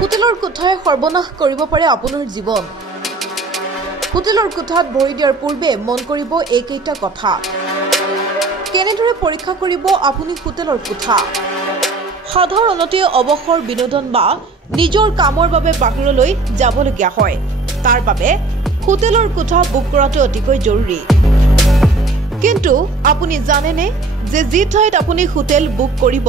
হোটেলৰ কোঠাই সৰ্বনাশ কৰিব পাৰে আপোনাৰ জীৱন। হোটেলৰ কোঠাত ভৰি দিয়াৰ পূৰ্বে মন কৰিব এইকেইটা কথা। কেনেদৰে পৰীক্ষা কৰিব আপুনি হোটেলৰ কোঠা? সাধাৰণতে অৱসৰ বিনোদন বা নিজৰ কামৰ বাবে বাহিৰলৈ যাবলগীয়া হয়। তাৰ বাবে হোটেলৰ কোঠা বুক কৰাটো অতিকৈ জৰুৰী। কিন্তু আপুনি জানেনে যে যি ঠাইত আপুনি হোটেল বুক কৰিব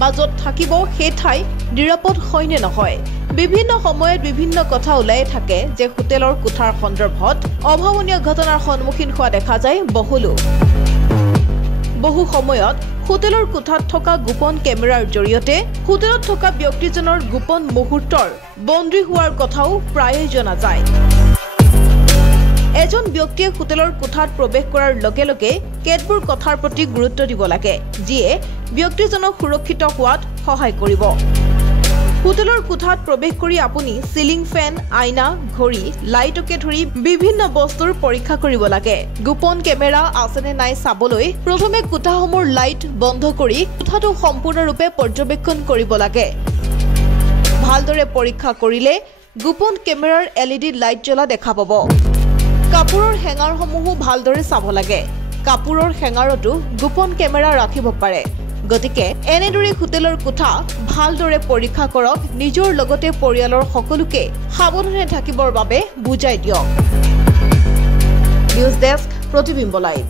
বা য'ত থাকিব সেই ঠাই নিৰাপদ হয় নে নহয়? বিভিন্ন সময়ত বিভিন্ন কথা ওলাই থাকে যে হোটেলৰ কোঠাৰ সন্দৰ্ভত অভাৱনীয় ঘটনাৰ সন্মুখীন হোৱা দেখা যায় বহু সময়ত হোটেলৰ কোঠাত থকা গোপন কেমেৰাৰ জৰিয়তে হোটেলত থকা ব্যক্তিজনৰ গোপন মুহূৰ্তৰ বন্দী হোৱাৰ কথাও প্ৰায়ে জনা যায়। এজন ব্যক্তিয়ে হোটেলৰ কোঠাত প্ৰৱেশ কৰাৰ লগে লগে কেতবোৰ কথাৰ প্ৰতি গুৰুত্ব দিব লাগে, যিয়ে ব্যক্তিজনক সুৰক্ষিত হোৱাত সহায় কৰিব। হোটেলৰ কোঠাত প্ৰৱেশ কৰি আপুনি সিলিং ফেন, আইনা, ঘড়ী, লাইটকে ধৰি বিভিন্ন বস্তুৰ পৰীক্ষা কৰিব লাগে। গোপন কেমেৰা আছেনে নাই চাবলৈ প্ৰথমে কোঠাসমূহৰ লাইট বন্ধ কৰি কোঠাটো সম্পূৰ্ণৰূপে পৰ্যবেক্ষণ কৰিব লাগে। ভালদৰে পৰীক্ষা কৰিলে গোপন কেমেৰাৰ LED লাইট জ্বলা দেখা পাব। কাপোৰৰ হেঙাৰসমূহো ভালদৰে চাব লাগে। কাপোৰৰ হেঙাৰতো গোপন কেমেৰা ৰাখিব পাৰে। গতিকে এনেদৰে হোটেলৰ কোঠা ভালদৰে পৰীক্ষা কৰক। নিজৰ লগতে পৰিয়ালৰ সকলোকে সাৱধানে থাকিবৰ বাবে বুজাই দিয়ক। নিউজ ডেস্ক, প্ৰতিবিম্ব লাইভ।